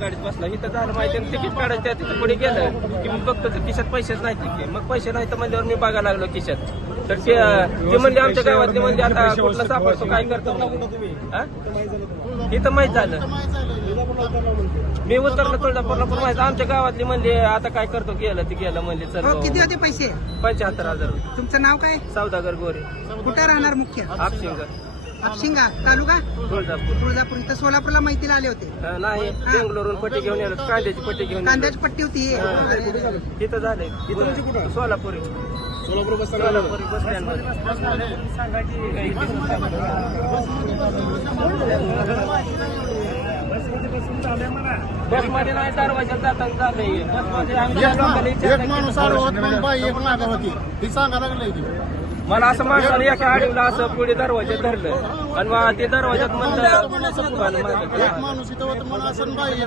गाडीत बसला इथं झालं माहिती तिकीट काढायचं त्या तिथं पुढे गेलं की मग बघतो तर खिशात पैसेच नाही की मग पैसे नाही तर म्हणल्यावर मी बघायला लागलो खिशात तर ते म्हणजे आमच्या गावातले म्हणजे आता कुठलं सापडतो काय करतो इथं माहित झालं मी उतरलं तुळजापूरला पण माहिती आमच्या गावातली म्हणजे आता काय करतो गेलं ते गेलं म्हणजे चल किती होते पैसे? 75,000. तुमचं नाव काय? सौदागर गोरे. कुठे राहणार मुख्य? हापशिंगा तालुका तुळजापूर. इथं सोलापूरला माहितीला आले होते? नाही बेंगलोरून पट्टी घेऊन आलो कांद्याची पट्टी घेऊन कांद्याची पट्टी होती. तिथं झालंय सोलापुरी बस स्टँड बसमध्ये नाही दरवाजात जाताना झालंय एक माणूस बाई एक मागा होती ती सांगायला लागली मला असं माणसाने एका आडीला असं पुढे दरवाजात धरलं आणि मग ते दरवाजात म्हणलं एक माणूस इथं होतं मला असं बाई